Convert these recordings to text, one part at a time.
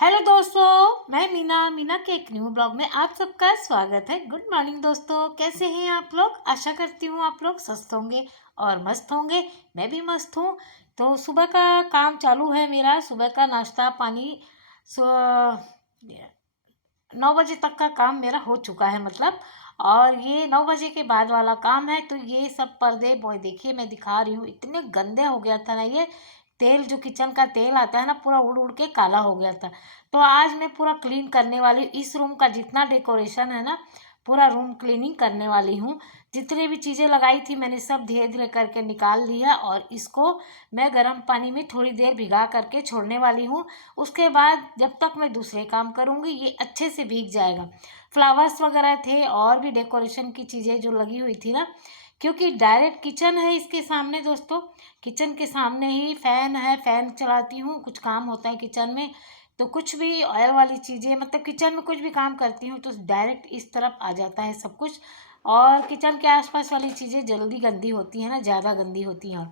Hello दोस्तों, मैं मीना के एक न्यू ब्लॉग में आप सबका स्वागत है। गुड मॉर्निंग दोस्तों, कैसे हैं आप लोग। आशा करती हूँ आप लोग स्वस्थ होंगे और मस्त होंगे। मैं भी मस्त हूँ। तो सुबह का काम चालू है मेरा। सुबह का नाश्ता पानी 9 बजे तक का काम मेरा हो चुका है मतलब। और ये 9 बजे के बाद वाला काम है। तो ये सब पर्दे बॉय देखिए, मैं दिखा रही हूँ, इतने गंदे हो गया था ना। ये तेल जो किचन का तेल आता है ना, पूरा उड़ उड़ के काला हो गया था। तो आज मैं पूरा क्लीन करने वाली हूँ। इस रूम का जितना डेकोरेशन है ना, पूरा रूम क्लीनिंग करने वाली हूँ। जितने भी चीज़ें लगाई थी मैंने सब धीरे धीरे करके निकाल ली है। और इसको मैं गर्म पानी में थोड़ी देर भिगा करके छोड़ने वाली हूँ। उसके बाद जब तक मैं दूसरे काम करूँगी ये अच्छे से भीग जाएगा। फ्लावर्स वगैरह थे और भी डेकोरेशन की चीज़ें जो लगी हुई थी ना, क्योंकि डायरेक्ट किचन है इसके सामने दोस्तों। किचन के सामने ही फ़ैन है, फ़ैन चलाती हूँ। कुछ काम होता है किचन में तो कुछ भी ऑयल वाली चीज़ें, मतलब किचन में कुछ भी काम करती हूँ तो डायरेक्ट इस तरफ आ जाता है सब कुछ। और किचन के आसपास वाली चीज़ें जल्दी गंदी होती हैं ना, ज़्यादा गंदी होती हैं।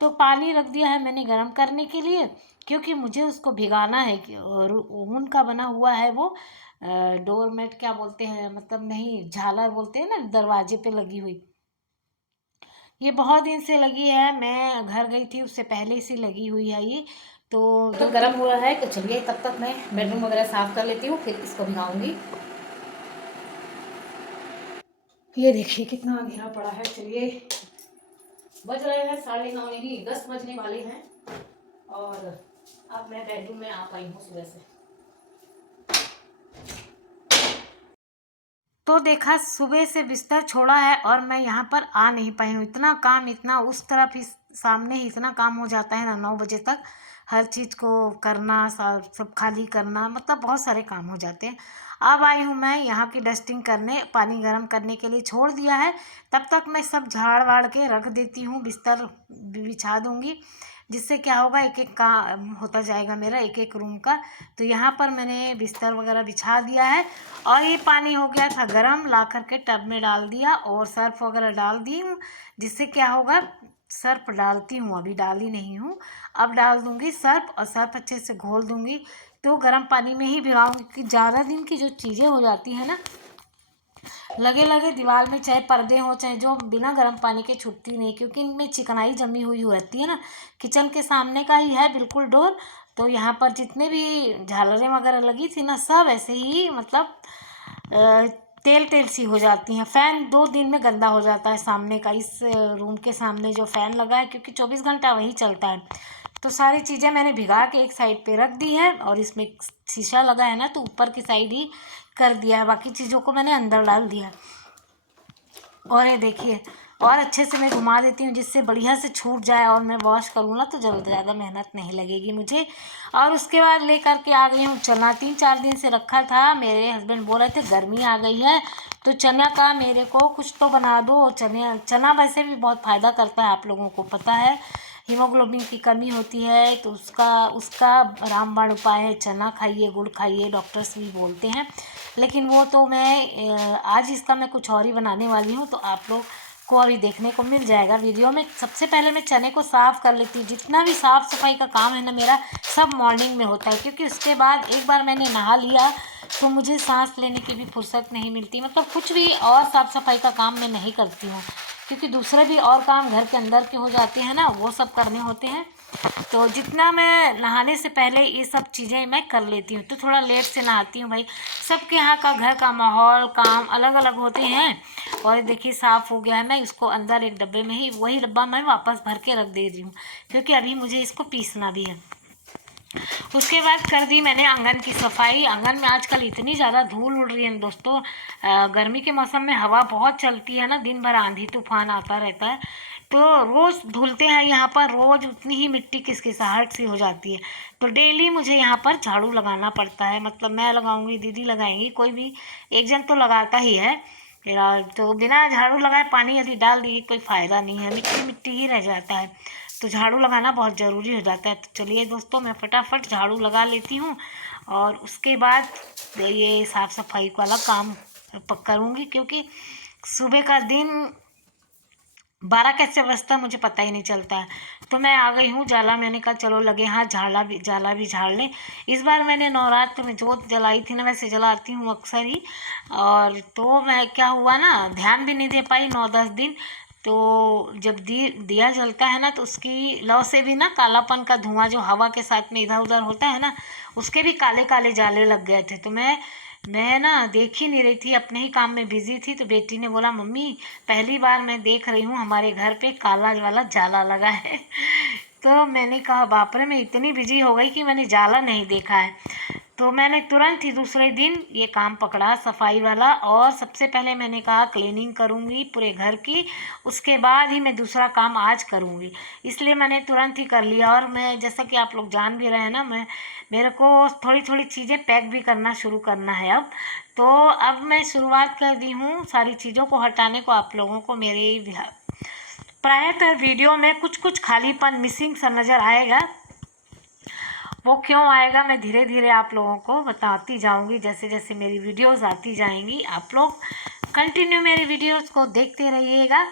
तो पानी रख दिया है मैंने गर्म करने के लिए, क्योंकि मुझे उसको भिगाना है। और ऊन का बना हुआ है वो। डोरमेट क्या बोलते हैं, मतलब नहीं, झालर बोलते हैं ना, दरवाजे पे लगी हुई। ये बहुत दिन से लगी है, मैं घर गई थी उससे पहले से लगी हुई है ये। तो गर्म हो रहा है तो चलिए तब तक मैं बेडरूम वगैरह साफ कर लेती हूँ, फिर इसको भिगाऊंगी। ये देखिए कितना अंधेरा पड़ा है। चलिए, बज रहे हैं 9:30, नहीं 10 बजने वाले हैं। और अब मैं बेडरूम में आ पाई हूँ सुबह से। तो देखा, सुबह से बिस्तर छोड़ा है और मैं यहाँ पर आ नहीं पाई हूँ। इतना काम, इतना उस तरफ इस सामने ही इतना काम हो जाता है ना 9 बजे तक। हर चीज़ को करना, सब खाली करना, मतलब बहुत सारे काम हो जाते हैं। अब आई हूँ मैं यहाँ की डस्टिंग करने, पानी गर्म करने के लिए छोड़ दिया है। तब तक मैं सब झाड़ वाड़ के रख देती हूँ, बिस्तर बिछा दूँगी। जिससे क्या होगा, एक एक काम होता जाएगा मेरा, एक एक रूम का। तो यहाँ पर मैंने बिस्तर वगैरह बिछा दिया है। और ये पानी हो गया था गरम, ला करके टब में डाल दिया और सर्फ वगैरह डाल दी हूँ। जिससे क्या होगा, सर्फ डालती हूँ, अभी डाली नहीं हूँ, अब डाल दूँगी सर्फ। और सर्फ अच्छे से घोल दूँगी। तो गर्म पानी में ही भिगाऊँगी, कि ज़्यादा दिन की जो चीज़ें हो जाती हैं ना, लगे लगे दीवार में, चाहे पर्दे हों चाहे जो, बिना गर्म पानी के छूटती नहीं, क्योंकि इनमें चिकनाई जमी हुई रहती है ना। किचन के सामने का ही है बिल्कुल डोर। तो यहाँ पर जितने भी झालरें वगैरह लगी थी ना, सब ऐसे ही मतलब अ, तेल तेल सी हो जाती हैं। फ़ैन 2 दिन में गंदा हो जाता है सामने का, इस रूम के सामने जो फ़ैन लगा है, क्योंकि 24 घंटा वही चलता है। तो सारी चीज़ें मैंने भिगा के एक साइड पे रख दी है। और इसमें शीशा लगा है ना, तो ऊपर की साइड ही कर दिया है, बाकी चीज़ों को मैंने अंदर डाल दिया है। और ये देखिए, और अच्छे से मैं घुमा देती हूँ जिससे बढ़िया से छूट जाए। और मैं वॉश करूँ ना तो ज़्यादा मेहनत नहीं लगेगी मुझे। और उसके बाद ले करके आ गई हूँ चना। 3-4 दिन से रखा था, मेरे हस्बैंड बोल रहे थे गर्मी आ गई है तो चना का मेरे को कुछ तो बना दो। चना वैसे भी बहुत फ़ायदा करता है, आप लोगों को पता है। हीमोग्लोबिन की कमी होती है तो उसका उसका रामबाण उपाय है, चना खाइए, गुड़ खाइए, डॉक्टर्स भी बोलते हैं। लेकिन वो तो मैं आज इसका मैं कुछ और ही बनाने वाली हूँ, तो आप लोग को अभी देखने को मिल जाएगा वीडियो में। सबसे पहले मैं चने को साफ़ कर लेती हूँ। जितना भी साफ़ सफाई का काम है ना मेरा, सब मॉर्निंग में होता है, क्योंकि उसके बाद एक बार मैंने नहा लिया तो मुझे सांस लेने की भी फुर्सत नहीं मिलती। मतलब कुछ भी और साफ़ सफाई का काम मैं नहीं करती हूँ, क्योंकि दूसरे भी और काम घर के अंदर के हो जाते हैं ना, वो सब करने होते हैं। तो जितना मैं नहाने से पहले ये सब चीज़ें मैं कर लेती हूँ। तो थोड़ा लेट से नहाती हूँ भाई, सबके यहाँ का घर का माहौल काम अलग अलग होते हैं। और देखिए साफ़ हो गया है, मैं इसको अंदर एक डब्बे में ही, वही डब्बा मैं वापस भर के रख दे रही हूँ, क्योंकि अभी मुझे इसको पीसना भी है। उसके बाद कर दी मैंने आंगन की सफाई। आंगन में आजकल इतनी ज़्यादा धूल उड़ रही है दोस्तों। गर्मी के मौसम में हवा बहुत चलती है ना, दिन भर आंधी तूफान आता रहता है। तो रोज़ धुलते हैं यहाँ पर, रोज़ उतनी ही मिट्टी किसकिसाहट सी हो जाती है। तो डेली मुझे यहाँ पर झाड़ू लगाना पड़ता है, मतलब मैं लगाऊंगी, दीदी लगाएंगी, कोई भी एक जन तो लगाता ही है। तो बिना झाड़ू लगाए पानी यदि डाल दिए कोई फ़ायदा नहीं है, मिट्टी मिट्टी ही रह जाता है। तो झाड़ू लगाना बहुत ज़रूरी हो जाता है। तो चलिए दोस्तों, मैं फटाफट झाड़ू लगा लेती हूँ और उसके बाद ये साफ़ सफाई वाला काम करूँगी, क्योंकि सुबह का दिन 12 कैसे बजता है मुझे पता ही नहीं चलता है। तो मैं आ गई हूँ जाला, मैंने कहा चलो लगे हाथ जाला भी झाड़ लें। इस बार मैंने नवरात्र में जोत जलाई थी ना, वैसे जलाती हूँ अक्सर ही। और तो मैं क्या हुआ ना, ध्यान भी नहीं दे पाई 9-10 दिन। तो जब दिया जलता है ना तो उसकी लौ से भी ना कालापन का धुआं जो हवा के साथ में इधर उधर होता है ना, उसके भी काले काले जाले लग गए थे। तो मैं ना देख ही नहीं रही थी, अपने ही काम में बिजी थी। तो बेटी ने बोला मम्मी पहली बार मैं देख रही हूँ हमारे घर पे काला वाला जाला लगा है। तो मैंने कहा बाप रे, मैं इतनी बिजी हो गई कि मैंने जाला नहीं देखा है। तो मैंने तुरंत ही दूसरे दिन ये काम पकड़ा सफाई वाला, और सबसे पहले मैंने कहा क्लीनिंग करूँगी पूरे घर की, उसके बाद ही मैं दूसरा काम आज करूँगी। इसलिए मैंने तुरंत ही कर लिया। और मैं, जैसा कि आप लोग जान भी रहे हैं ना, मेरे को थोड़ी थोड़ी चीज़ें पैक भी करना शुरू करना है अब। तो अब मैं शुरुआत कर दी हूँ सारी चीज़ों को हटाने को। आप लोगों को मेरे प्रायतः वीडियो में कुछ कुछ खालीपन मिसिंग सा नज़र आएगा। वो क्यों आएगा मैं धीरे धीरे आप लोगों को बताती जाऊंगी। जैसे जैसे मेरी वीडियोस आती जाएंगी आप लोग कंटिन्यू मेरी वीडियोस को देखते रहिएगा।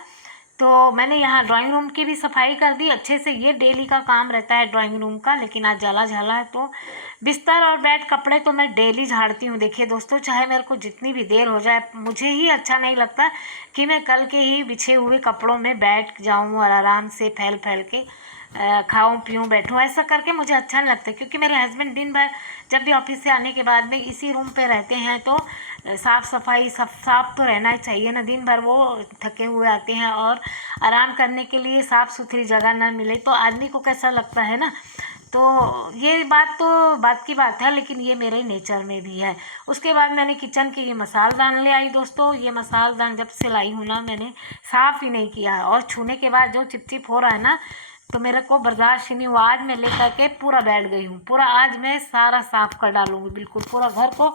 तो मैंने यहाँ ड्राइंग रूम की भी सफाई कर दी अच्छे से। ये डेली का काम रहता है ड्राइंग रूम का, लेकिन आज जाला झाला है। तो बिस्तर और बेड कपड़े तो मैं डेली झाड़ती हूँ। देखिए दोस्तों, चाहे मेरे को जितनी भी देर हो जाए, मुझे ही अच्छा नहीं लगता कि मैं कल के ही बिछे हुए कपड़ों में बैठ जाऊँ और आराम से फैल फैल के खाऊं पीऊं बैठूं। ऐसा करके मुझे अच्छा नहीं लगता, क्योंकि मेरे हस्बैंड दिन भर जब भी ऑफिस से आने के बाद में इसी रूम पे रहते हैं। तो साफ़ सफाई सब साफ तो रहना ही चाहिए ना। दिन भर वो थके हुए आते हैं और आराम करने के लिए साफ़ सुथरी जगह ना मिले तो आदमी को कैसा लगता है ना। तो ये बात तो बात की बात है, लेकिन ये मेरे नेचर में भी है। उसके बाद मैंने किचन के ये मसालदान ले आई दोस्तों। ये मसालदान जब से लाई हूँ ना, मैंने साफ़ ही नहीं किया है, और छूने के बाद जो चिपचिप हो रहा है ना, तो मेरे को बर्दाश्त ही नहीं हुआ। आज मैं लेकर के पूरा बैठ गई हूँ। पूरा आज मैं सारा साफ कर डालूंगी, बिल्कुल पूरा घर को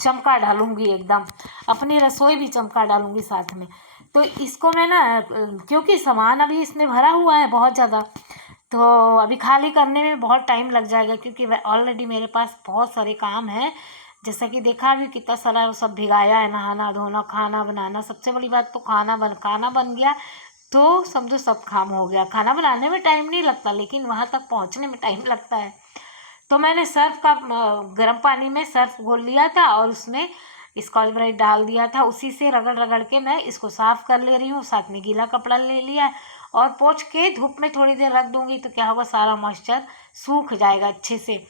चमका डालूंगी एकदम। अपनी रसोई भी चमका डालूंगी साथ में। तो इसको मैं ना, क्योंकि सामान अभी इसमें भरा हुआ है बहुत ज़्यादा, तो अभी खाली करने में बहुत टाइम लग जाएगा, क्योंकि ऑलरेडी मेरे पास बहुत सारे काम हैं। जैसा कि देखा अभी कितना सारा सब भिगाया है, नहाना धोना खाना बनाना। सबसे बड़ी बात तो खाना बन गया तो समझो सब काम हो गया। खाना बनाने में टाइम नहीं लगता, लेकिन वहाँ तक पहुँचने में टाइम लगता है। तो मैंने सर्फ का गर्म पानी में सर्फ घोल लिया था और उसमें स्कॉच ब्राइट डाल दिया था। उसी से रगड़ रगड़ के मैं इसको साफ़ कर ले रही हूँ। साथ में गीला कपड़ा ले लिया है और पोंछ के धूप में थोड़ी देर रख दूँगी, तो क्या होगा, सारा मॉइस्चर सूख जाएगा अच्छे से।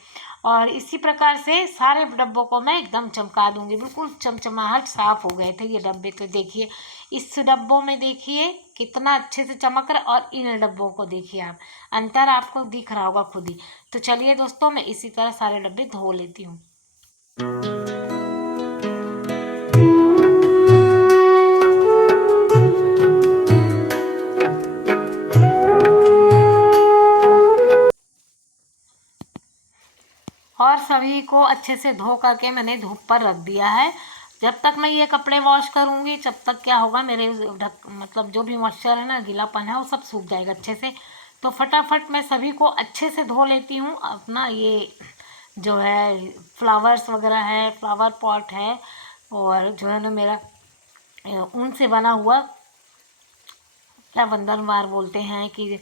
और इसी प्रकार से सारे डब्बों को मैं एकदम चमका दूँगी। बिल्कुल चमचमाहट साफ़ हो गए थे ये डब्बे। तो देखिए इस डब्बों में देखिए कितना अच्छे से चमक रहा है, और इन डब्बों को देखिए आप, अंतर आपको दिख रहा होगा खुद ही। तो चलिए दोस्तों, मैं इसी तरह सारे डब्बे धो लेती हूँ। और सभी को अच्छे से धो करके मैंने धूप पर रख दिया है। जब तक मैं ये कपड़े वॉश करूँगी जब तक क्या होगा, मेरे मतलब जो भी मॉइस्चर है ना, गीलापन है, वो सब सूख जाएगा अच्छे से। तो फटाफट मैं सभी को अच्छे से धो लेती हूँ। अपना ये जो है फ्लावर्स वगैरह है, फ्लावर पॉट है, और जो है ना मेरा ऊन से बना हुआ, क्या बंदरमार बोलते हैं कि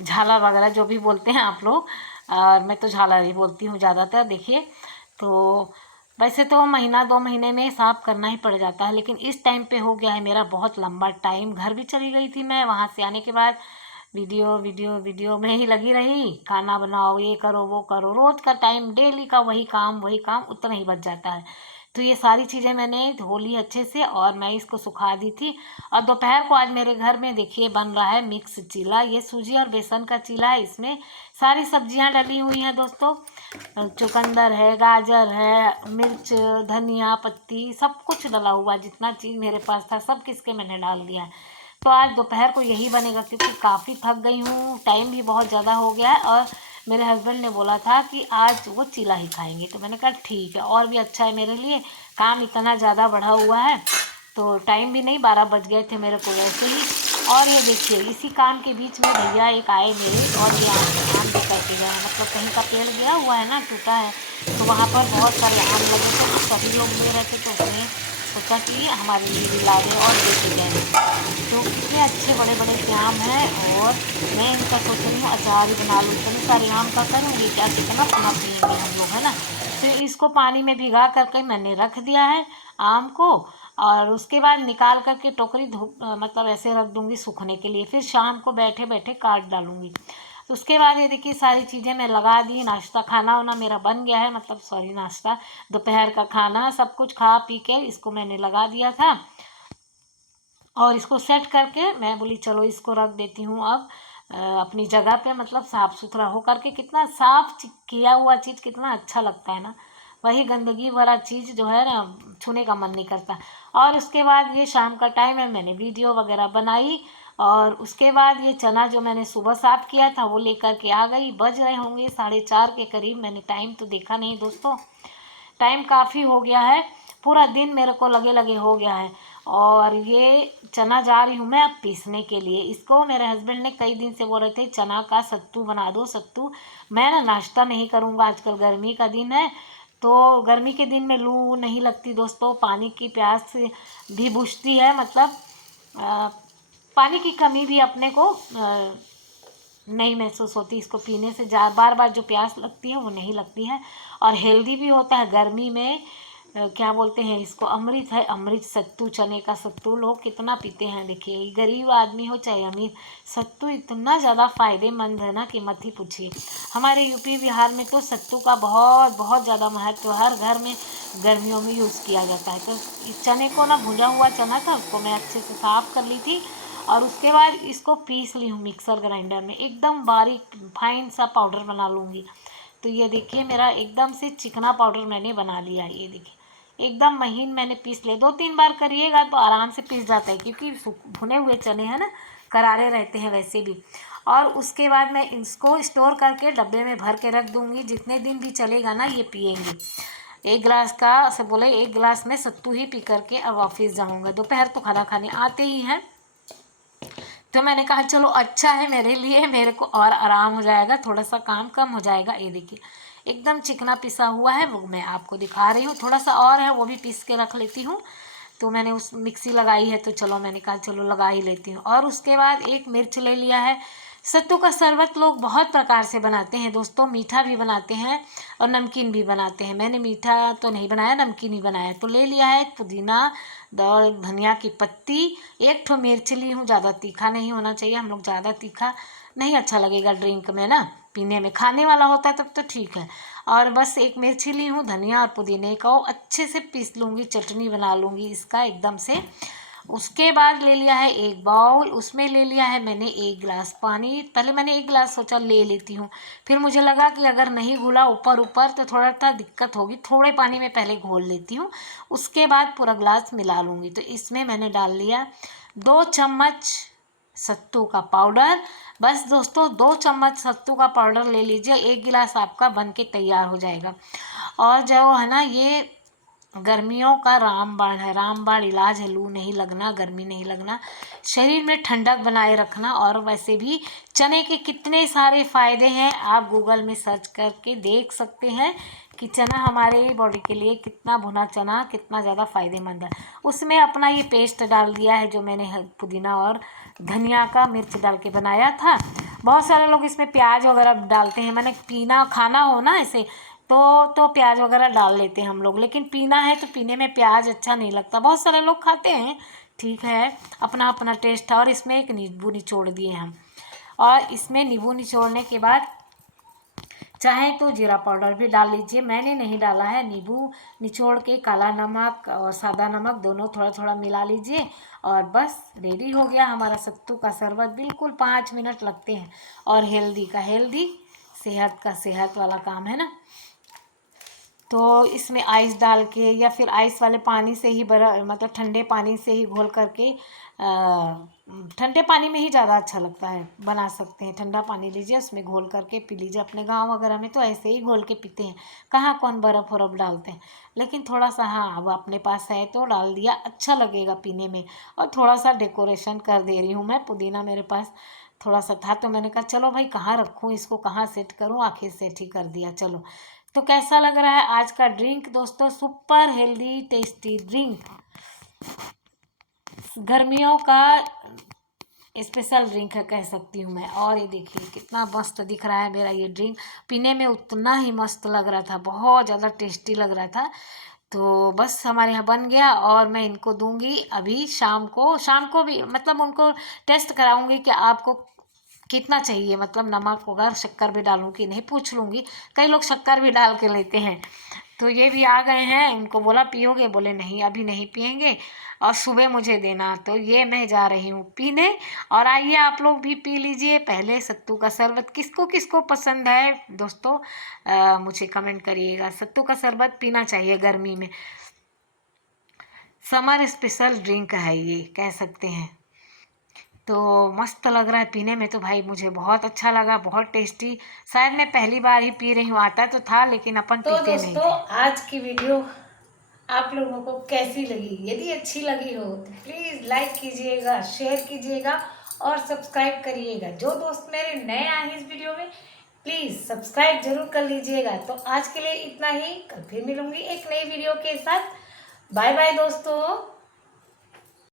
झालर वगैरह जो भी बोलते हैं आप लोग, और मैं तो झालर ही बोलती हूँ ज़्यादातर। देखिए तो वैसे तो महीना 2 महीने में साफ़ करना ही पड़ जाता है, लेकिन इस टाइम पे हो गया है मेरा बहुत लंबा टाइम। घर भी चली गई थी मैं, वहाँ से आने के बाद वीडियो वीडियो वीडियो में ही लगी रही। खाना बनाओ, ये करो वो करो, रोज़ का टाइम डेली का वही काम उतना ही बच जाता है। तो ये सारी चीज़ें मैंने धो ली अच्छे से और मैं इसको सुखा दी थी। और दोपहर को आज मेरे घर में देखिए बन रहा है मिक्स चीला। ये सूजी और बेसन का चीला है। इसमें सारी सब्जियां डली हुई हैं दोस्तों। चुकंदर है, गाजर है, मिर्च, धनिया पत्ती, सब कुछ डला हुआ। जितना चीज़ मेरे पास था सब किसके मैंने डाल दिया है। तो आज दोपहर को यही बनेगा, क्योंकि काफ़ी थक गई हूँ, टाइम भी बहुत ज़्यादा हो गया है। और मेरे हस्बैंड ने बोला था कि आज वो चीला ही खाएंगे, तो मैंने कहा ठीक है, और भी अच्छा है मेरे लिए। काम इतना ज़्यादा बढ़ा हुआ है, तो टाइम भी नहीं, 12 बज गए थे मेरे को वैसे ही। और ये देखिए इसी काम के बीच में भैया एक आए मेरे, और ये आम भी करके गए हैं। मतलब कहीं का पेड़ गया हुआ है ना, टूटा है, तो वहाँ पर बहुत सारे आम लगे थे, तो सभी लोग ले रहे थे। तो उसमें सोचा कि हमारे लिए भी ला दें और लेके जाएँ। तो कितने अच्छे बड़े बड़े से आम हैं और मैं इनका सोच रही हूँ अचार ही बना लूँ। इतने सारे आम का करूँगी क्या, कितना पुना पिएंगे हम लोग, है ना। तो इसको पानी में भिगा करके मैंने रख दिया है आम को, और उसके बाद निकाल करके टोकरी धूप मतलब ऐसे रख दूँगी सूखने के लिए, फिर शाम को बैठे बैठे काट डालूँगी। तो उसके बाद ये देखिए सारी चीज़ें मैं लगा दी, नाश्ता खाना वाना मेरा बन गया है, मतलब सॉरी नाश्ता, दोपहर का खाना सब कुछ खा पी के इसको मैंने लगा दिया था। और इसको सेट करके मैं बोली चलो इसको रख देती हूँ अब अपनी जगह पे, मतलब साफ़ सुथरा हो करके। कितना साफ किया हुआ चीज़ कितना अच्छा लगता है ना, वही गंदगी वाला चीज़ जो है ना छूने का मन नहीं करता। और उसके बाद ये शाम का टाइम है, मैंने वीडियो वगैरह बनाई, और उसके बाद ये चना जो मैंने सुबह साफ़ किया था वो लेकर के आ गई। बज रहे होंगे 4:30 के करीब, मैंने टाइम तो देखा नहीं दोस्तों, टाइम काफ़ी हो गया है, पूरा दिन मेरे को लगे लगे हो गया है। और ये चना जा रही हूँ मैं अब पीसने के लिए। इसको मेरे हस्बैंड ने कई दिन से बोल रहे थे चना का सत्तू बना दो सत्तू। मैं ना नाश्ता नहीं करूँगा, आजकल गर्मी का दिन है, तो गर्मी के दिन में लू नहीं लगती दोस्तों, पानी की प्यास भी बुझती है, मतलब अ, पानी की कमी भी अपने को नहीं महसूस होती। इसको पीने से बार बार जो प्यास लगती है वो नहीं लगती है, और हेल्दी भी होता है गर्मी में। क्या बोलते हैं इसको, अमृत है, अमृत सत्तू, चने का सत्तू लोग कितना पीते हैं। देखिए गरीब आदमी हो चाहे अमीर, सत्तू इतना ज़्यादा फायदेमंद है ना कि मत ही पूछिए। हमारे यूपी बिहार में तो सत्तू का बहुत बहुत ज़्यादा महत्व, हर घर में गर्मियों में यूज़ किया जाता है। तो इस चने को ना, भुजा हुआ चना था उसको मैं अच्छे से साफ़ कर ली थी, और उसके बाद इसको पीस ली हूँ मिक्सर ग्राइंडर में, एकदम बारीक फाइन सा पाउडर बना लूँगी। तो ये देखिए मेरा एकदम से चिकना पाउडर मैंने बना लिया है, ये देखिए एकदम महीन मैंने पीस लिया। 2-3 बार करिएगा तो आराम से पीस जाता है, क्योंकि भुने हुए चने हैं ना, करारे रहते हैं वैसे भी। और उसके बाद मैं इसको स्टोर करके डब्बे में भर के रख दूँगी, जितने दिन भी चलेगा ना ये पिएंगी। 1 गिलास का से बोले 1 गिलास में सत्तू ही पी करके अब ऑफिस जाऊँगा। दोपहर तो खाना खाने आते ही हैं, तो मैंने कहा चलो अच्छा है मेरे लिए, मेरे को और आराम हो जाएगा, थोड़ा सा काम कम हो जाएगा। ये देखिए एकदम चिकना पिसा हुआ है, वो मैं आपको दिखा रही हूँ। थोड़ा सा और है वो भी पीस के रख लेती हूँ, तो मैंने उस मिक्सी लगाई है तो चलो मैंने कहा चलो लगा ही लेती हूँ। और उसके बाद एक मिर्च ले लिया है। सत्तू का शरबत लोग बहुत प्रकार से बनाते हैं दोस्तों, मीठा भी बनाते हैं और नमकीन भी बनाते हैं। मैंने मीठा तो नहीं बनाया, नमकीन ही बनाया। तो ले लिया है पुदीना, धनिया की पत्ती, एक ठो मिर्च ली हूँ, ज़्यादा तीखा नहीं होना चाहिए, हम लोग ज़्यादा तीखा नहीं अच्छा लगेगा ड्रिंक में ना, पीने में। खाने वाला होता है तब तो ठीक है। और बस एक मिर्ची ली हूँ, धनिया और पुदीने का अच्छे से पीस लूँगी, चटनी बना लूँगी इसका एकदम से। उसके बाद ले लिया है एक बाउल, उसमें ले लिया है मैंने 1 गिलास पानी। पहले मैंने 1 गिलास सोचा ले लेती हूँ, फिर मुझे लगा कि अगर नहीं घुला ऊपर ऊपर तो थोड़ा सा दिक्कत होगी, थोड़े पानी में पहले घोल लेती हूँ, उसके बाद पूरा गिलास मिला लूँगी। तो इसमें मैंने डाल लिया 2 चम्मच सत्तू का पाउडर। बस दोस्तों 2 चम्मच सत्तू का पाउडर ले लीजिए, 1 गिलास आपका बन के तैयार हो जाएगा। और जो है ना ये गर्मियों का रामबाण है, रामबाण इलाज है, लू नहीं लगना, गर्मी नहीं लगना, शरीर में ठंडक बनाए रखना। और वैसे भी चने के कितने सारे फ़ायदे हैं, आप गूगल में सर्च करके देख सकते हैं कि चना हमारे बॉडी के लिए कितना, भुना चना कितना ज़्यादा फ़ायदेमंद है। उसमें अपना ये पेस्ट डाल दिया है जो मैंने पुदीना और धनिया का मिर्च डाल के बनाया था। बहुत सारे लोग इसमें प्याज वगैरह डालते हैं, मैंने पीना खाना हो ना ऐसे तो प्याज वगैरह डाल लेते हैं हम लोग, लेकिन पीना है तो पीने में प्याज अच्छा नहीं लगता। बहुत सारे लोग खाते हैं, ठीक है, अपना अपना टेस्ट है। और इसमें एक नींबू निचोड़ दिए हम, और इसमें नींबू निचोड़ने के बाद चाहे तो जीरा पाउडर भी डाल लीजिए, मैंने नहीं डाला है। नींबू निचोड़ के काला नमक और सादा नमक दोनों थोड़ा थोड़ा मिला लीजिए, और बस रेडी हो गया हमारा सत्तू का शरबत। बिल्कुल 5 मिनट लगते हैं, और हेल्दी का हेल्दी, सेहत का सेहत वाला काम है ना। तो इसमें आइस डाल के या फिर आइस वाले पानी से ही मतलब ठंडे पानी से ही घोल करके, ठंडे पानी में ही ज़्यादा अच्छा लगता है, बना सकते हैं। ठंडा पानी लीजिए, उसमें घोल करके पी लीजिए। अपने गांव वगैरह में तो ऐसे ही घोल के पीते हैं, कहाँ कौन बर्फ़ वरफ़ डालते हैं। लेकिन थोड़ा सा हाँ, अब अपने पास है तो डाल दिया, अच्छा लगेगा पीने में। और थोड़ा सा डेकोरेशन कर दे रही हूँ मैं, पुदीना मेरे पास थोड़ा सा था तो मैंने कहा चलो भाई कहाँ रखूँ इसको, कहाँ सेट करूँ, आखिर सेट ही कर दिया। चलो तो कैसा लग रहा है आज का ड्रिंक दोस्तों? सुपर हेल्दी टेस्टी ड्रिंक, गर्मियों का स्पेशल ड्रिंक है कह सकती हूँ मैं। और ये देखिए कितना मस्त दिख रहा है मेरा ये ड्रिंक, पीने में उतना ही मस्त लग रहा था, बहुत ज़्यादा टेस्टी लग रहा था। तो बस हमारे यहाँ बन गया और मैं इनको दूंगी अभी शाम को भी, मतलब उनको टेस्ट कराऊंगी कि आपको कितना चाहिए, मतलब नमक वगैरह शक्कर भी डालूं कि नहीं पूछ लूँगी, कई लोग शक्कर भी डाल के लेते हैं। तो ये भी आ गए हैं, उनको बोला पियोगे, बोले नहीं अभी नहीं पियेंगे और सुबह मुझे देना। तो ये मैं जा रही हूँ पीने, और आइए आप लोग भी पी लीजिए पहले सत्तू का शरबत। किसको किसको पसंद है दोस्तों, मुझे कमेंट करिएगा। सत्तू का शरबत पीना चाहिए गर्मी में, समर स्पेशल ड्रिंक है ये कह सकते हैं। तो मस्त लग रहा है पीने में, तो भाई मुझे बहुत अच्छा लगा, बहुत टेस्टी। शायद मैं पहली बार ही पी रही हूँ, आता तो था लेकिन अपन तो पीते नहीं दोस्तों थे। आज की वीडियो आप लोगों को कैसी लगी? यदि अच्छी लगी हो तो प्लीज़ लाइक कीजिएगा, शेयर कीजिएगा और सब्सक्राइब करिएगा। जो दोस्त मेरे नए आए हैं इस वीडियो में, प्लीज़ सब्सक्राइब जरूर कर लीजिएगा। तो आज के लिए इतना ही, कल फिर मिलूंगी एक नई वीडियो के साथ। बाय बाय दोस्तों।